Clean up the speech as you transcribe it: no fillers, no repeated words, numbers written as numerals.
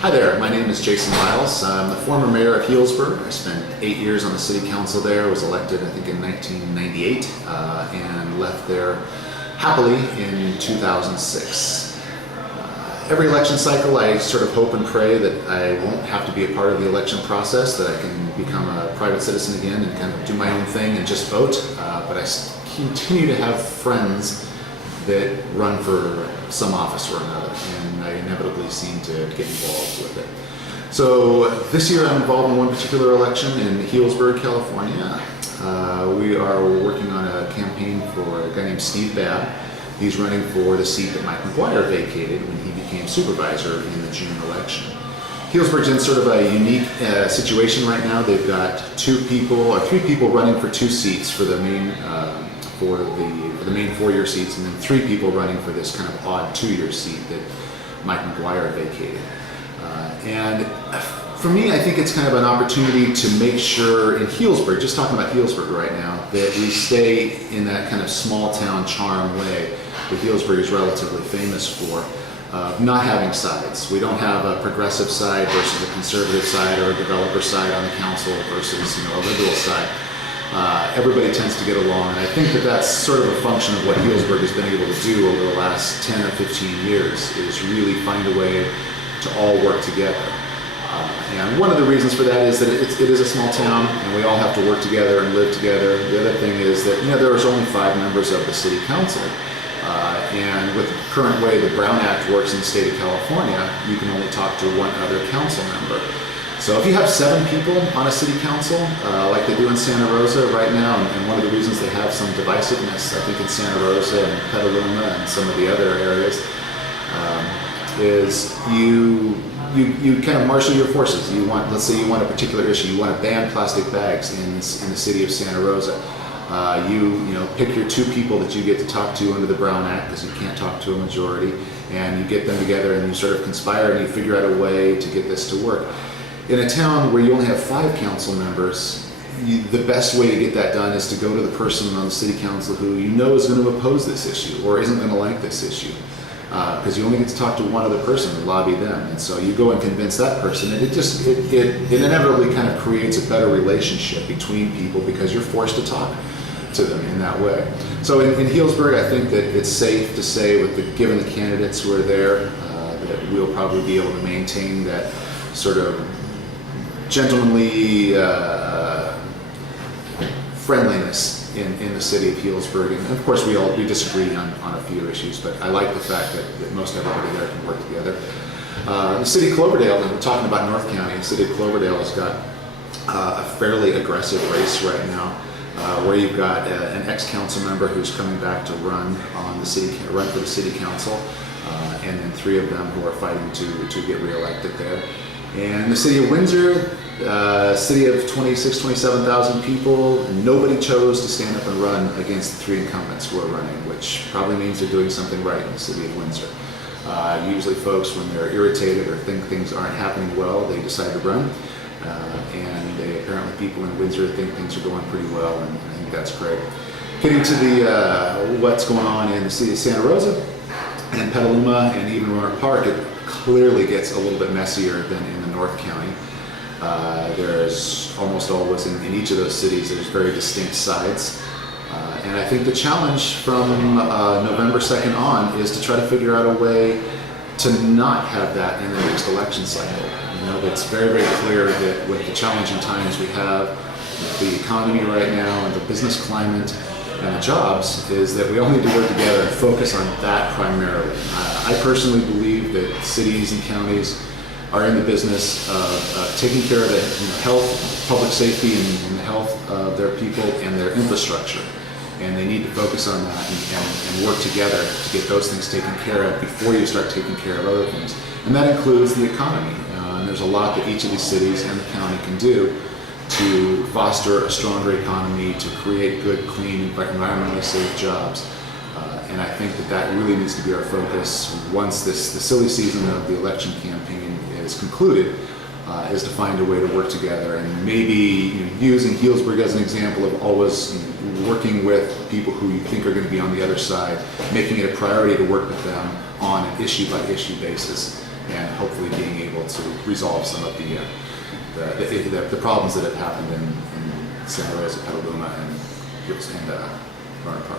Hi there, my name is Jason Liles. I'm the former mayor of Healdsburg. I spent 8 years on the city council there. I was elected, I think, in 1998 and left there happily in 2006. Every election cycle, I sort of hope and pray that I won't have to be a part of the election process, that I can become a private citizen again and kind of do my own thing and just vote. But I continue to have friends that run for some office or another, and I inevitably seem to get involved with it. So this year I'm involved in one particular election in Healdsburg, California. We are working on a campaign for a guy named Steve Babb. He's running for the seat that Mike McGuire vacated when he became supervisor in the June election. Healdsburg's in sort of a unique situation right now. They've got three people running for two seats for the main main 4-year seats, and then 3 people running for this kind of odd 2-year seat that Mike McGuire vacated. And for me, I think it's kind of an opportunity to make sure in Healdsburg, just talking about Healdsburg right now, that we stay in that kind of small town charm way that Healdsburg is relatively famous for, not having sides. We don't have a progressive side versus a conservative side, or a developer side on the council versus a liberal side. Everybody tends to get along, and I think that that's sort of a function of what Healdsburg has been able to do over the last 10 or 15 years, is really find a way to all work together. And one of the reasons for that is that it is a small town, and we all have to work together and live together. The other thing is that there is only 5 members of the city council, and with the current way the Brown Act works in the state of California, you can only talk to one other council member. So if you have 7 people on a city council, like they do in Santa Rosa right now, and one of the reasons they have some divisiveness, I think, in Santa Rosa and Petaluma and some of the other areas, is you kind of marshal your forces. Let's say you want a particular issue, you want to ban plastic bags in the city of Santa Rosa. You pick your 2 people that you get to talk to under the Brown Act, because you can't talk to a majority, and you get them together and you sort of conspire and you figure out a way to get this to work. In a town where you only have 5 council members, the best way to get that done is to go to the person on the city council who you know is going to oppose this issue or isn't going to like this issue, because you only get to talk to one other person and lobby them. And so you go and convince that person, and it inevitably kind of creates a better relationship between people, because you're forced to talk to them in that way. So in Healdsburg, I think that it's safe to say, given the candidates who are there, that we'll probably be able to maintain that sort of gentlemanly friendliness in the city of Healdsburg. And of course we disagree on a few issues, but I like the fact that most everybody there can work together. The city of Cloverdale, and we're talking about North County, the city of Cloverdale has got a fairly aggressive race right now, where you've got an ex-council member who's coming back to run for the city council, and then 3 of them who are fighting to get reelected there. And the city of Windsor, city of 27,000 people, nobody chose to stand up and run against the 3 incumbents who are running, which probably means they're doing something right in the city of Windsor. Usually folks, when they're irritated or think things aren't happening well, they decide to run. And apparently people in Windsor think things are going pretty well, and I think that's great. Getting to what's going on in the city of Santa Rosa and Petaluma and even Roanoke Park, it clearly gets a little bit messier than in the North County. There's almost always, in each of those cities, there's very distinct sides. And I think the challenge from November 2nd on is to try to figure out a way to not have that in the next election cycle. It's very, very clear that with the challenging times we have, with the economy right now and the business climate and the jobs, is that we all need to work together and focus on that primarily. I personally believe that cities and counties are in the business of taking care of the health, public safety, and the health of their people and their infrastructure. And they need to focus on that and work together to get those things taken care of before you start taking care of other things. And that includes the economy. And there's a lot that each of these cities and the county can do to foster a stronger economy, to create good, clean, environmentally safe jobs. And I think that really needs to be our focus once the silly season of the election campaign is concluded, is to find a way to work together, and maybe using Healdsburg as an example of always working with people who you think are going to be on the other side, making it a priority to work with them on an issue-by-issue basis, and hopefully being able to resolve some of the problems that have happened in Santa Rosa, Petaluma, and Roanoke Park.